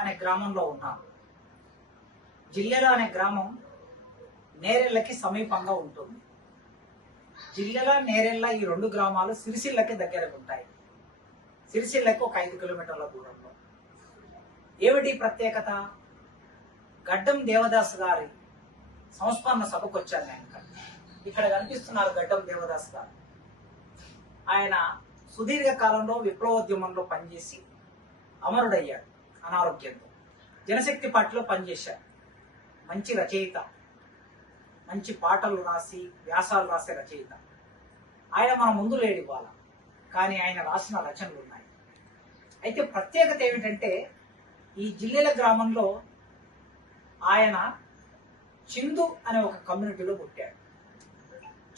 అనే గ్రామంలో ఉన్నాం. జిల్లెల అనే గ్రామం నేరెళ్ళకి సమీపంగా ఉంటుంది. జిల్లెల, నేరెళ్ళ ఈ రెండు గ్రామాలు సిరిసిల్లకి దగ్గరకు ఉంటాయి. సిరిసిల్లకి ఒక 5 కిలోమీటర్ల దూరంలో. ఏమిటి ప్రత్యేకత? గడ్డం దేవదాస్ గారి సంస్మరణ సభకు వచ్చాను నేను. ఇక్కడ కనిపిస్తున్నారు గడ్డం దేవదాస్ గారు. ఆయన సుదీర్ఘ కాలంలో విప్లవోద్యమంలో పనిచేసి అమరుడయ్యాడు అనారోగ్యంతో. జనశక్తి పార్టీలో పనిచేశాడు. మంచి రచయిత, మంచి పాటలు రాసి వ్యాసాలు రాసే రచయిత. ఆయన మన ముందు లేడు ఇవాళ, కానీ ఆయన రాసిన రచనలు ఉన్నాయి. అయితే ప్రత్యేకత ఏమిటంటే ఈ జిల్లెల గ్రామంలో ఆయన చిందు అనే ఒక కమ్యూనిటీలో పుట్టాడు.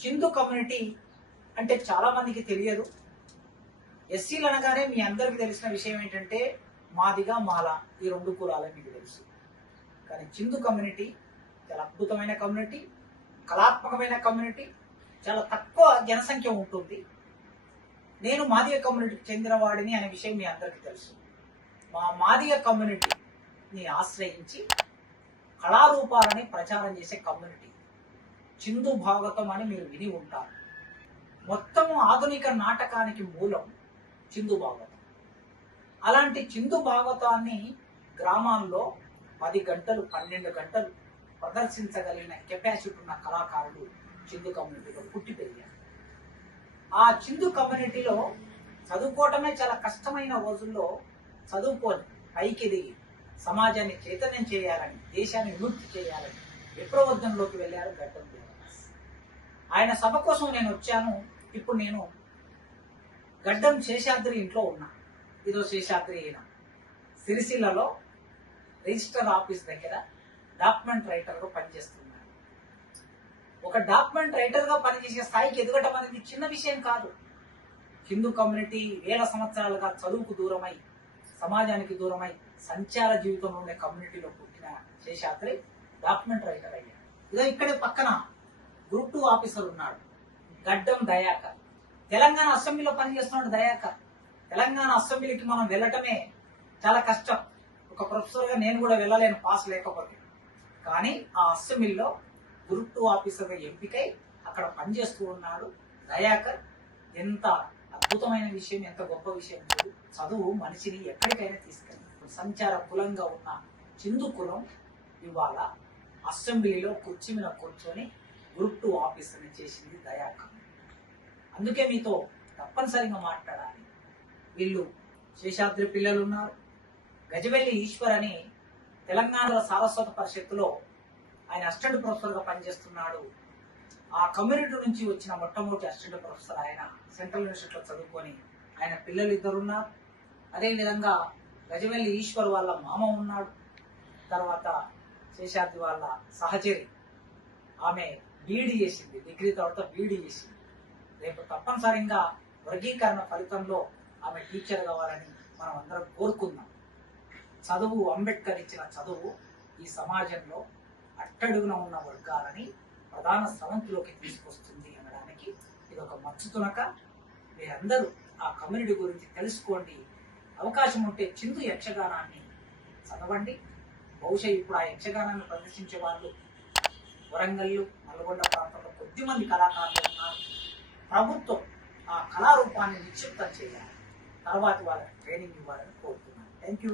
చిందు కమ్యూనిటీ అంటే చాలా మందికి తెలియదు. ఎస్సీలు అనగానే మీ అందరికీ తెలిసిన విషయం ఏంటంటే మాదిగ, మాల ఈ రెండు కులాలే మీకు తెలుసు. కానీ చిందు కమ్యూనిటీ చాలా అద్భుతమైన కమ్యూనిటీ, కళాత్మకమైన కమ్యూనిటీ. చాలా తక్కువ జనసంఖ్య ఉంటుంది. నేను మాదిగ కమ్యూనిటీకి చెందిన వాడిని అనే విషయం మీ అందరికీ తెలుసు. మా మాదిగ కమ్యూనిటీని ఆశ్రయించి కళారూపాలని ప్రచారం చేసే కమ్యూనిటీ చిందు భాగవతం అని మీరు విని ఉంటారు. మొత్తం ఆధునిక నాటకానికి మూలం చిందు భాగవతం. అలాంటి చిందు భాగవతాన్ని గ్రామాల్లో 10 గంటలు 12 గంటలు ప్రదర్శించగలిగిన కెపాసిటీ ఉన్న కళాకారులు చిందు కమ్యూనిటీలో పుట్టి పెరిగారు. ఆ చిందు కమ్యూనిటీలో చదువుకోవటమే చాలా కష్టమైన రోజుల్లో చదువుకొని పైకి ఎదిగి సమాజాన్ని చైతన్యం చేయాలని, దేశాన్ని విముక్తి చేయాలని విప్లవోద్యమంలోకి వెళ్ళారు గడ్డం దేవదాస్. ఆయన సభ కోసం నేను వచ్చాను. ఇప్పుడు నేను గడ్డం శేషాద్రి ఇంట్లో ఉన్నా. ఇదో శేషాద్రి అయినా సిరిసిల్లలో రిజిస్టర్ ఆఫీస్ దగ్గర డాక్యుమెంట్ రైటర్గా పనిచేస్తున్నాను. ఒక డాక్యుమెంట్ రైటర్గా పనిచేసే స్థాయికి ఎదగటం అనేది చిన్న విషయం కాదు. హిందూ కమ్యూనిటీ వేల సంవత్సరాలుగా చదువుకు దూరమై, సమాజానికి దూరమై, సంచార జీవితంలో ఉండే కమ్యూనిటీలో పుట్టిన శేషాద్రి డాక్యుమెంట్ రైటర్ అయ్యాడు. ఇదో ఇక్కడే పక్కన గ్రూప్ 2 ఆఫీసర్ ఉన్నాడు, గడ్డం దయాకర్. తెలంగాణ అసెంబ్లీలో పనిచేస్తున్నాడు దయాకర్. తెలంగాణ అసెంబ్లీకి మనం వెళ్ళటమే చాలా కష్టం. ఒక ప్రొఫెసర్గా నేను కూడా వెళ్ళలేను పాస్ లేకపోతే. కానీ ఆ అసెంబ్లీలో గ్రూప్ 2 ఆఫీసర్గా ఎంపికై అక్కడ పనిచేస్తూ ఉన్నాడు దయాకర్. ఎంత అద్భుతమైన విషయం, ఎంత గొప్ప విషయం. చదువు మనిషిని ఎక్కడికైనా తీసుకెళ్ళి. సంచార కులంగా ఉన్న చిందు కులం ఇవాళ అసెంబ్లీలో కుర్చీ మీద కూర్చొని గ్రూప్ 2 ఆఫీసర్ని చేసింది దయాకర్. అందుకే మీతో తప్పనిసరిగా మాట్లాడాలి. వీళ్ళు శేషాద్రి పిల్లలు ఉన్నారు. గజవెల్లి ఈశ్వర్ అని తెలంగాణలో సారస్వత పరిషత్తులో ఆయన అసిస్టెంట్ ప్రొఫెసర్గా పనిచేస్తున్నాడు. ఆ కమ్యూనిటీ నుంచి వచ్చిన మొట్టమొదటి అసిస్టెంట్ ప్రొఫెసర్ ఆయన. సెంట్రల్ యూనివర్సిటీలో చదువుకొని ఆయన పిల్లలు 2 ఉన్నారు. అదేవిధంగా గజవెల్లి ఈశ్వర్ వాళ్ళ మామ ఉన్నాడు. తర్వాత శేషాద్రి వాళ్ళ సహచరి, ఆమె బీఈడీ చేసింది, డిగ్రీ తర్వాత బీఈడీ చేసింది. రేపు తప్పనిసరిగా వర్గీకరణ ఫలితంలో ఆమె టీచర్ కావాలని మనం అందరం కోరుకుందాం. చదువు, అంబేద్కర్ ఇచ్చిన చదువు ఈ సమాజంలో అట్టడుగున ఉన్న వర్గాలని ప్రధాన స్రవంతిలోకి తీసుకొస్తుంది అనడానికి ఇది ఒక మచ్చుతునక. మీరందరూ ఆ కమ్యూనిటీ గురించి తెలుసుకోండి. అవకాశం ఉంటే చిందు యక్షగానాన్ని చదవండి. బహుశా ఇప్పుడు ఆ యక్షగానాన్ని ప్రదర్శించే వాళ్ళు వరంగల్, నల్గొండ ప్రాంతంలో కొద్దిమంది కళాకారులు ఉన్నారు. ప్రభుత్వం ఆ కళారూపాన్ని నిక్షిప్తం చేయాలి. తర్వాత వాళ్ళకి ట్రైనింగ్ ఇవ్వాలని కోరుతున్నాను. Thank you.